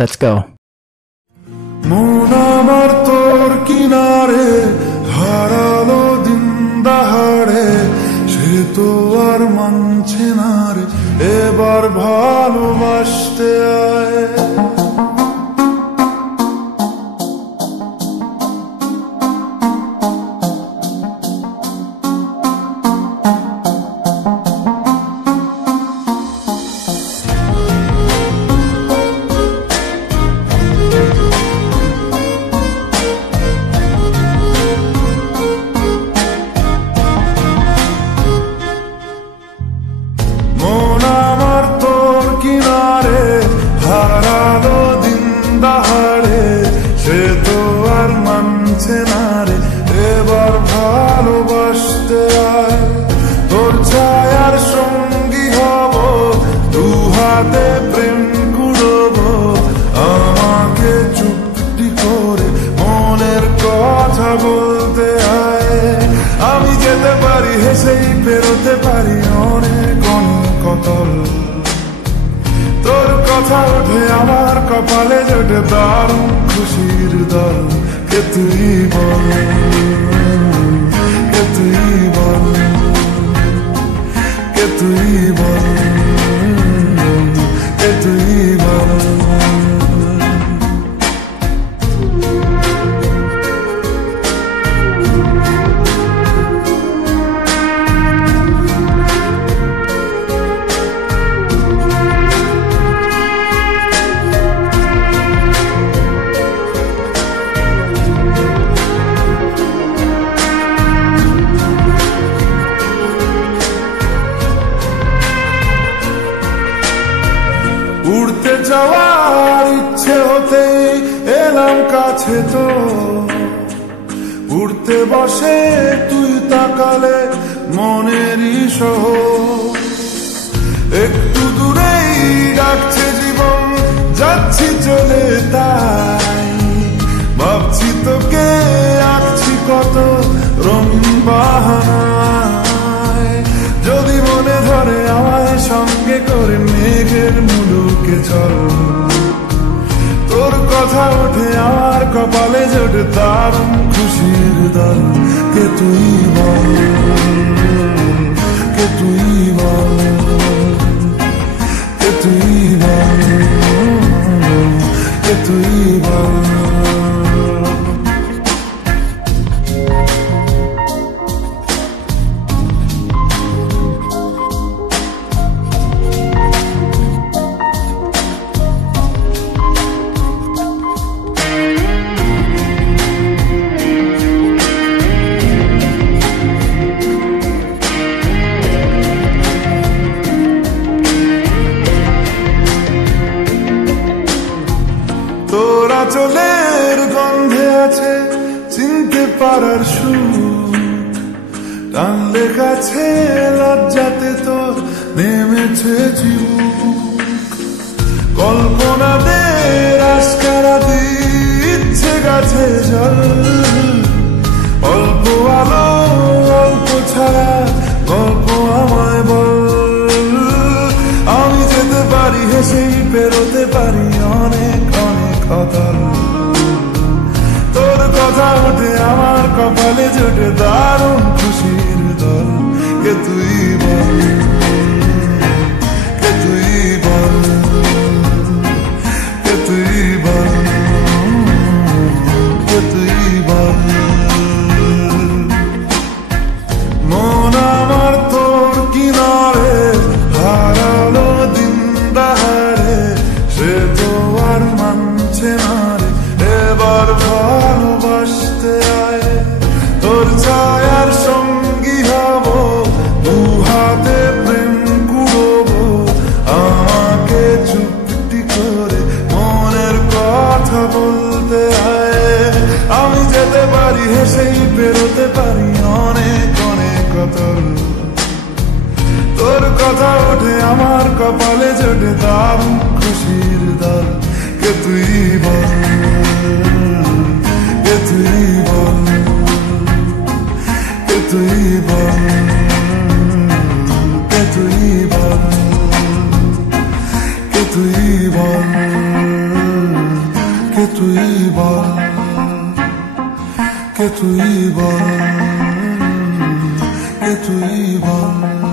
Let's go. মন আমার তোর কিনারে হারালো দিন দাহাড়ে, সে তো আর মানছে না রে এবার ভালোবাসতে আয়। মন আমার তোর কিনারে হারালো দিন দাহাড়ে, সে তো আর মানছে না রে এবার ভালোবাসতে আয়। তোর ছায়ার সঙ্গী হব, দু হাতে প্রেম কুড়বো, আমাকে চুপটি করে মনের কথা বলতে আয়। আমি যেতে পারি হেসেই পেরোতে পারি অনেক অনেক কতল, তোর কথা ওঠে আমার কপালে জোটে দারুণ খুশির দল। কে তুই বল, কে তুই বল, কে তুই বল, কে তুই বল। উড়তে যাওয়ার ইচ্ছে হতে এলাম কাছে তো, উড়তে বসে তুই তাকালে মনেরই শহর। একটু দূরেই ডাকছে জীবন, যাচ্ছি চলে তাই ভাবছি তোকে আঁকছি কত রঙিন বাহানায়। যদি মনে ধরে আমায় সঙ্গে করে মেঘের মুলুকে চল, তোর কথা ওঠে আমার কপালে জোটে দারুণ খুশির দল। কে তুই বল, কে তুই বল, কে তুই বল, কে তুই বল। তোরা চলের গন্ধে আছে চিনতে পারার সুর, টানলে কাছে লজ্জাতে তোর নেমেছে চিবুক। কল্পনাদের আস্কারা দিচ্ছে গাছে জল, অল্প আলো অল্প ছায়া গল্প আমায় বল। আমি যেতে পারি হেসেই পেরোতে পারি অনেক অনেক অতল, তোর কথা ওঠে আমার কপালে জোটে দারুণ খুশির দল। কে তুই বল, কে তুই বল, কে তুই বল, কে তুই বল। মন আমার তোর কিনারে হারালো দিন দাহাড়ে, সে তো আর মানছে না রে এবার ভালোবাসতে আয়। তোর ছায়ার সঙ্গী হব, দু হাতে প্রেম কুড়বো, আমাকে চুপটি করে মনের কথা বলতে আয়। আমি যেতে পারি হেসেই পেরোতে পারি অনেক অনেক কতল, তোর কথা ওঠে আমার কপালে জোটে দারুণ খুশির দল। কে তুই বল, কে তুই বল, কে তুই বল, কে তুই বল, কে তুই বল। তুই বল, কে তুই বল, কে তুই বল।